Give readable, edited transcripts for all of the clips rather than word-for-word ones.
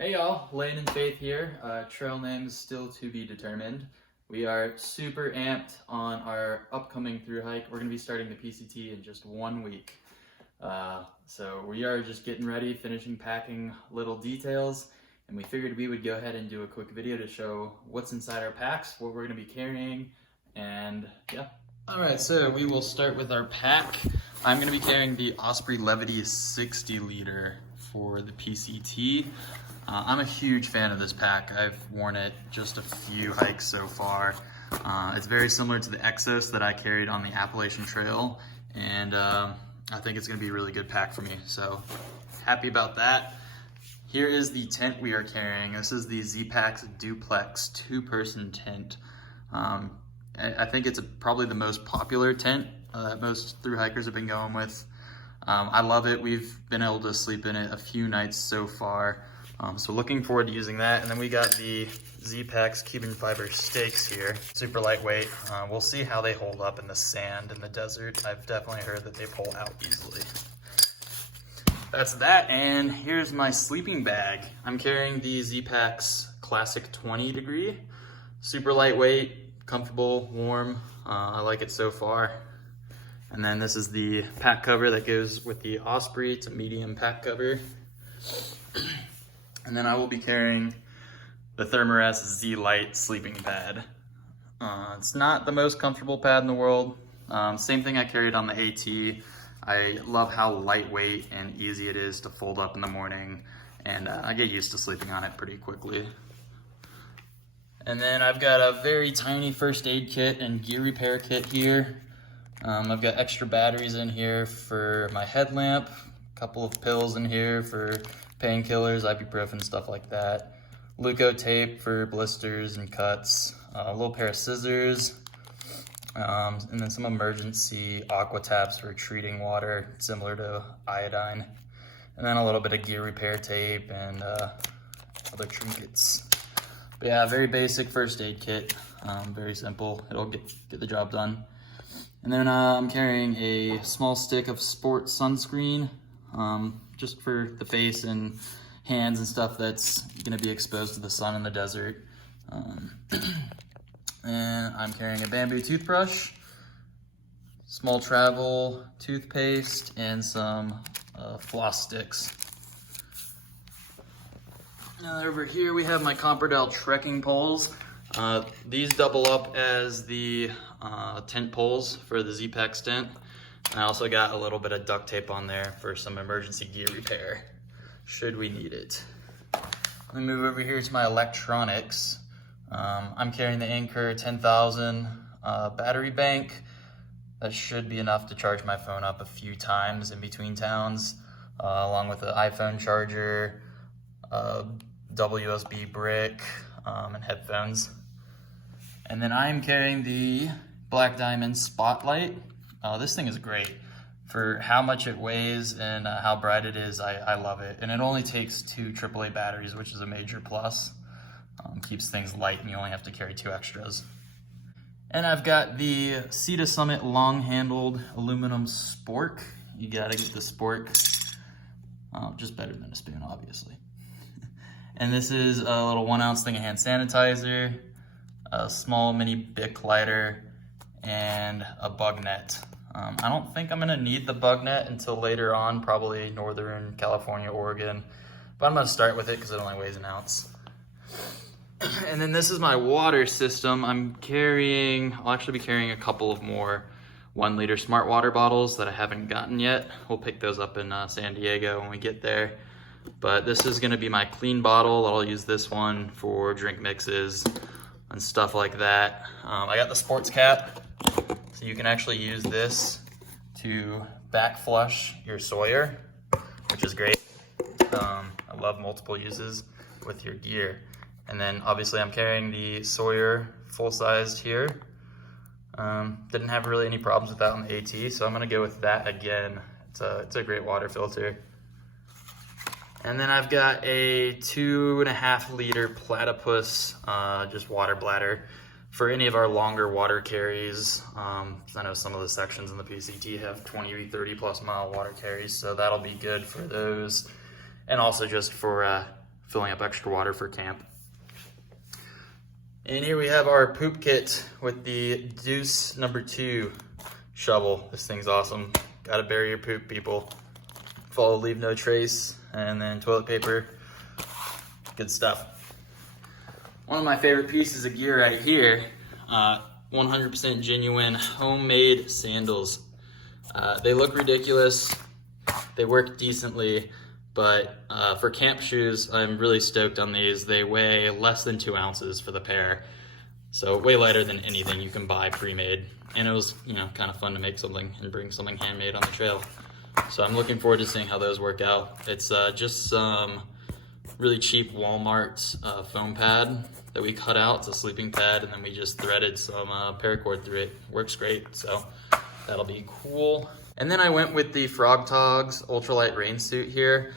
Hey y'all, Lane and Faith here. Trail name is still to be determined. We are super amped on our upcoming thru hike. We're going to be starting the PCT in just 1 week. So we are just getting ready, finishing packing little details, and we figured we would go ahead and do a quick video to show what's inside our packs, what we're going to be carrying, and yeah. Alright, so we will start with our pack. I'm going to be carrying the Osprey Levity 60 liter for the PCT. I'm a huge fan of this pack. I've worn it just a few hikes so far. It's very similar to the Exos that I carried on the Appalachian Trail, and I think it's going to be a really good pack for me, so happy about that. Here is the tent we are carrying. This is the Z-Packs Duplex 2-person tent. I think it's probably the most popular tent that most thru hikers have been going with. I love it. We've been able to sleep in it a few nights so far. So looking forward to using that. And then we got the Z-Packs Cuban fiber stakes here. Super lightweight. We'll see how they hold up in the sand in the desert. I've definitely heard that they pull out easily. That's that, and here's my sleeping bag. I'm carrying the Z-Packs Classic 20 degree. Super lightweight, comfortable, warm. I like it so far. And then this is the pack cover that goes with the Osprey. It's a medium pack cover. And then I will be carrying the Thermarest Z-Lite sleeping pad. It's not the most comfortable pad in the world. Same thing I carried on the AT. I love how lightweight and easy it is to fold up in the morning, and I get used to sleeping on it pretty quickly. And then I've got a very tiny first aid kit and gear repair kit here. I've got extra batteries in here for my headlamp, a couple of pills in here for painkillers, ibuprofen, stuff like that. Leuko tape for blisters and cuts, a little pair of scissors, and then some emergency aqua tabs for treating water, similar to iodine. And then a little bit of gear repair tape and other trinkets. But yeah, very basic first aid kit, very simple. It'll get the job done. And then I'm carrying a small stick of sport sunscreen, just for the face and hands and stuff that's gonna be exposed to the sun in the desert. And I'm carrying a bamboo toothbrush, small travel toothpaste, and some floss sticks. Now over here we have my Comperdell trekking poles. These double up as the tent poles for the Z-Packs tent. I also got a little bit of duct tape on there for some emergency gear repair, should we need it. Let me move over here to my electronics. I'm carrying the Anker 10,000 battery bank. That should be enough to charge my phone up a few times in between towns, along with an iPhone charger, a WSB brick, and headphones. And then I'm carrying the Black Diamond Spotlight. This thing is great. For how much it weighs and how bright it is, I love it. And it only takes 2 AAA batteries, which is a major plus. Keeps things light and you only have to carry 2 extras. And I've got the Sea to Summit long-handled aluminum spork. You gotta get the spork. Just better than a spoon, obviously. And this is a little 1 ounce thing of hand sanitizer, a small mini Bic lighter, and a bug net. I don't think I'm gonna need the bug net until later on, probably Northern California, Oregon, but I'm gonna start with it because it only weighs 1 ounce. And then this is my water system. I'll actually be carrying a couple of more 1 liter smart water bottles that I haven't gotten yet. We'll pick those up in San Diego when we get there. But this is gonna be my clean bottle. I'll use this one for drink mixes and stuff like that. I got the sports cap, so you can actually use this to back flush your Sawyer, which is great. I love multiple uses with your gear. And then obviously I'm carrying the Sawyer full-sized here. Didn't have really any problems with that on the AT, so I'm gonna go with that again. It's a great water filter. And then I've got a 2.5 liter platypus, just water bladder for any of our longer water carries. I know some of the sections in the PCT have 20 or 30 plus mile water carries, so that'll be good for those. And also just for filling up extra water for camp. And here we have our poop kit with the Deuce #2 shovel. This thing's awesome. Gotta bury your poop, people. Follow, leave no trace, and then toilet paper. Good stuff. One of my favorite pieces of gear right here, 100% genuine homemade sandals. They look ridiculous. They work decently, but for camp shoes, I'm really stoked on these. They weigh less than 2 ounces for the pair. So way lighter than anything you can buy pre-made. And it was, you know, kind of fun to make something and bring something handmade on the trail. So I'm looking forward to seeing how those work out. It's just some really cheap Walmart foam pad that we cut out. It's a sleeping pad, and then we just threaded some paracord through it. Works great, so that'll be cool. And then I went with the Frog Togs ultralight rain suit here.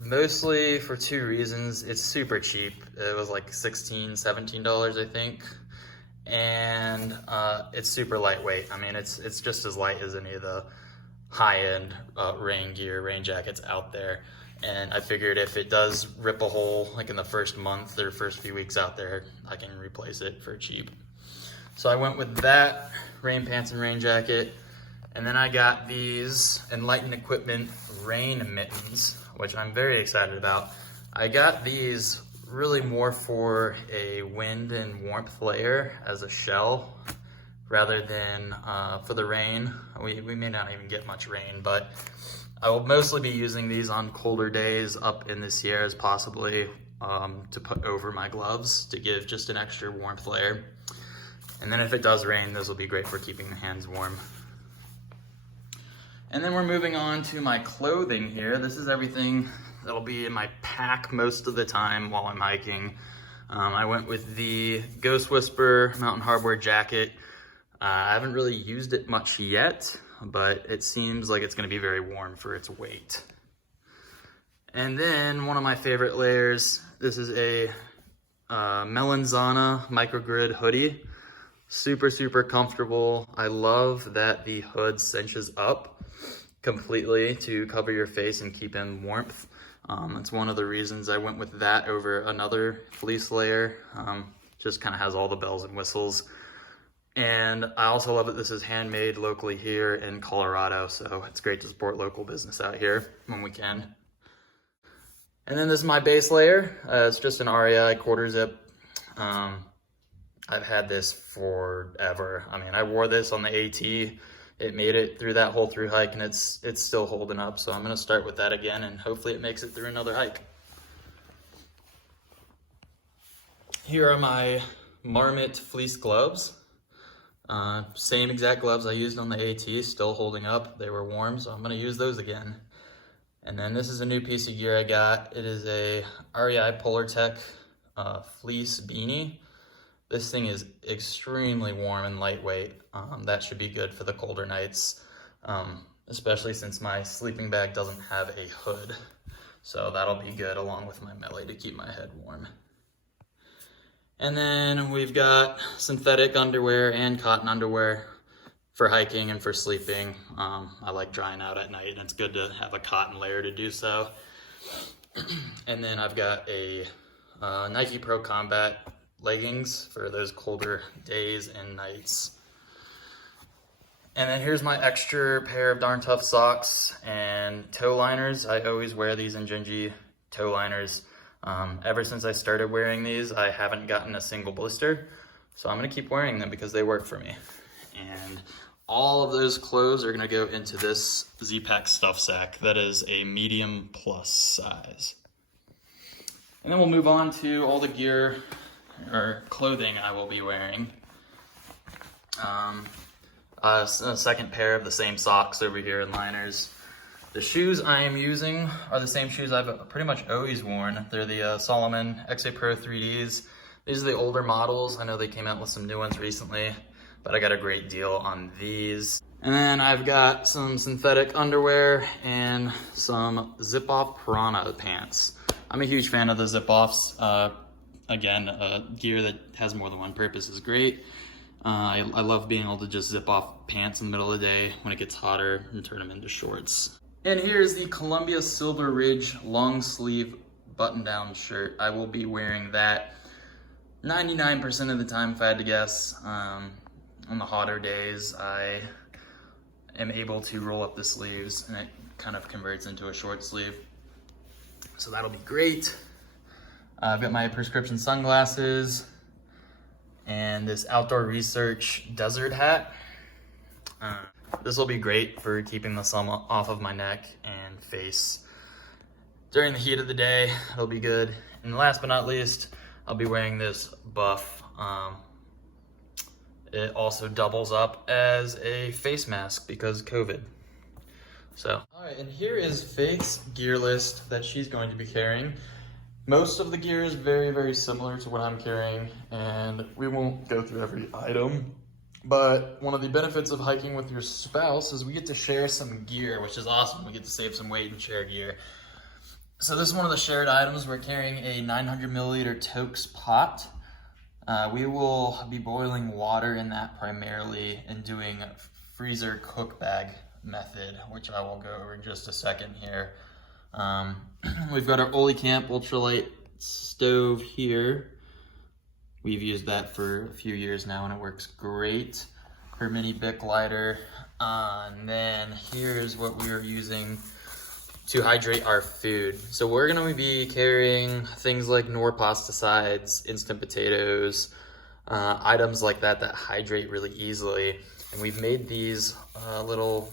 Mostly for 2 reasons. It's super cheap. It was like $16, $17, I think. And it's super lightweight. I mean, it's just as light as any of the high-end rain gear, rain jackets out there. And I figured if it does rip a hole like in the first month or first few weeks out there, I can replace it for cheap. So I went with that rain pants and rain jacket. And then I got these Enlightened Equipment rain mittens, which I'm very excited about. I got these really more for a wind and warmth layer as a shell rather than for the rain. We may not even get much rain, but I will mostly be using these on colder days up in the Sierras possibly to put over my gloves to give just an extra warmth layer. And then if it does rain, those will be great for keeping the hands warm. And then we're moving on to my clothing here. This is everything that'll be in my pack most of the time while I'm hiking. I went with the Ghost Whisper Mountain Hardwear jacket. I haven't really used it much yet, but it seems like it's gonna be very warm for its weight. And then one of my favorite layers, this is a Melanzana microgrid hoodie. Super, super comfortable. I love that the hood cinches up completely to cover your face and keep in warmth. That's one of the reasons I went with that over another fleece layer. Just kind of has all the bells and whistles. And I also love that this is handmade locally here in Colorado, so it's great to support local business out here when we can. And then this is my base layer. It's just an REI quarter zip. I've had this forever. I mean, I wore this on the AT. It made it through that whole through hike, and it's still holding up. So I'm gonna start with that again, and hopefully it makes it through another hike. Here are my Marmot fleece gloves. Same exact gloves I used on the AT, still holding up. They were warm, so I'm gonna use those again. And then this is a new piece of gear I got. It is a REI Polartec fleece beanie. This thing is extremely warm and lightweight. That should be good for the colder nights, especially since my sleeping bag doesn't have a hood. So that'll be good along with my melee to keep my head warm. And then we've got synthetic underwear and cotton underwear for hiking and for sleeping. I like drying out at night, and it's good to have a cotton layer to do so. And then I've got a Nike Pro Combat leggings for those colder days and nights. And then here's my extra pair of Darn Tough socks and toe liners. I always wear these Injinji toe liners. Ever since I started wearing these, I haven't gotten a single blister. So I'm gonna keep wearing them because they work for me. And all of those clothes are gonna go into this Z-Pack stuff sack that is a medium plus size. And then we'll move on to all the gear or clothing I will be wearing. A second pair of the same socks over here and liners. The shoes I am using are the same shoes I've pretty much always worn. They're the Salomon XA Pro 3Ds. These are the older models. I know they came out with some new ones recently, but I got a great deal on these. And then I've got some synthetic underwear and some zip-off Piranha pants. I'm a huge fan of the zip-offs. Again, gear that has more than one purpose is great. I love being able to just zip off pants in the middle of the day when it gets hotter and turn them into shorts. And here's the Columbia Silver Ridge long sleeve button-down shirt. I will be wearing that 99% of the time, if I had to guess. On the hotter days, I am able to roll up the sleeves and it kind of converts into a short sleeve. So that'll be great. I've got my prescription sunglasses and this outdoor research desert hat. This will be great for keeping the sun off of my neck and face during the heat of the day. It'll be good. And last but not least, I'll be wearing this buff. It also doubles up as a face mask because COVID. So, all right, and here is Faith's gear list that she's going to be carrying. Most of the gear is very, very similar to what I'm carrying, and we won't go through every item. But one of the benefits of hiking with your spouse is we get to share some gear, which is awesome. We get to save some weight and share gear. So this is one of the shared items. We're carrying a 900 milliliter Tokes pot. We will be boiling water in that primarily and doing a freezer cook bag method, which I will go over in just a second here. We've got our Ole Camp ultralight stove here. We've used that for a few years now and it works great. Her mini Bic lighter. And then here's what we are using to hydrate our food. So we're gonna be carrying things like Knorr pesticides, instant potatoes, items like that that hydrate really easily. And we've made these little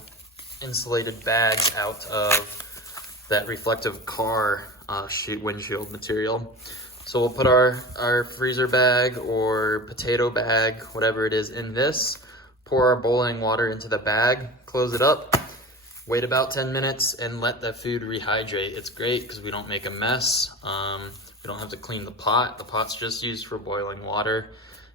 insulated bags out of that reflective car windshield material. So we'll put our freezer bag or potato bag, whatever it is, in this, pour our boiling water into the bag, close it up, wait about 10 minutes and let the food rehydrate. It's great because we don't make a mess. We don't have to clean the pot. The pot's just used for boiling water,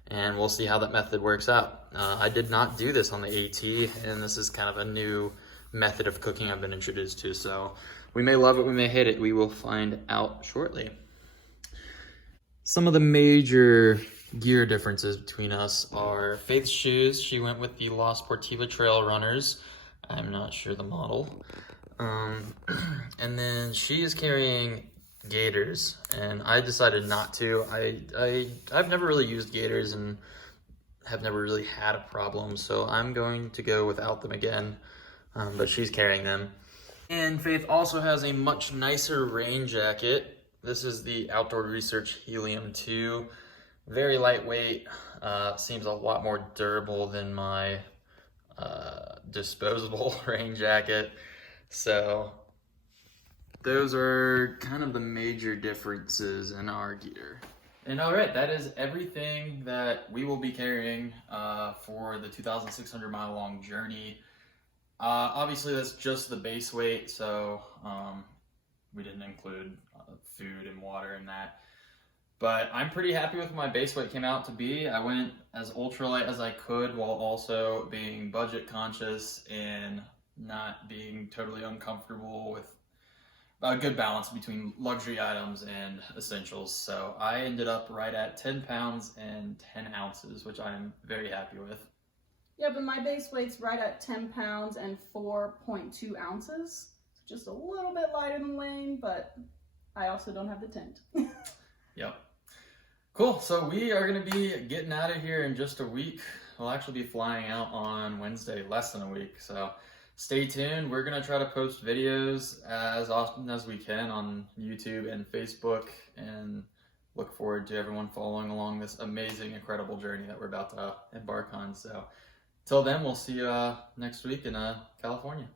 and we'll see how that method works out. I did not do this on the AT, and this is kind of a new method of cooking I've been introduced to. So we may love it, we may hate it. We will find out shortly. Some of the major gear differences between us are Faith's shoes. She went with the La Sportiva Trail Runners. I'm not sure the model. And then she is carrying gaiters, and I decided not to. I've never really used gaiters and have never really had a problem, so I'm going to go without them again, but she's carrying them. And Faith also has a much nicer rain jacket. This is the Outdoor Research Helium 2. Very lightweight, seems a lot more durable than my disposable rain jacket. So those are kind of the major differences in our gear. And all right, that is everything that we will be carrying for the 2,600 mile long journey. Obviously that's just the base weight, so we didn't include food and water in that. But I'm pretty happy with what my base weight came out to be. I went as ultralight as I could while also being budget conscious and not being totally uncomfortable, with a good balance between luxury items and essentials. So I ended up right at 10 pounds and 10 ounces, which I'm very happy with. Yeah, but my base weight's right at 10 pounds and 4.2 ounces. Just a little bit lighter than Lane, but I also don't have the tent. Yep. Cool, so we are gonna be getting out of here in just a week. We'll actually be flying out on Wednesday, less than a week. So stay tuned. We're gonna try to post videos as often as we can on YouTube and Facebook, and look forward to everyone following along this amazing, incredible journey that we're about to embark on. So till then, we'll see you next week in California.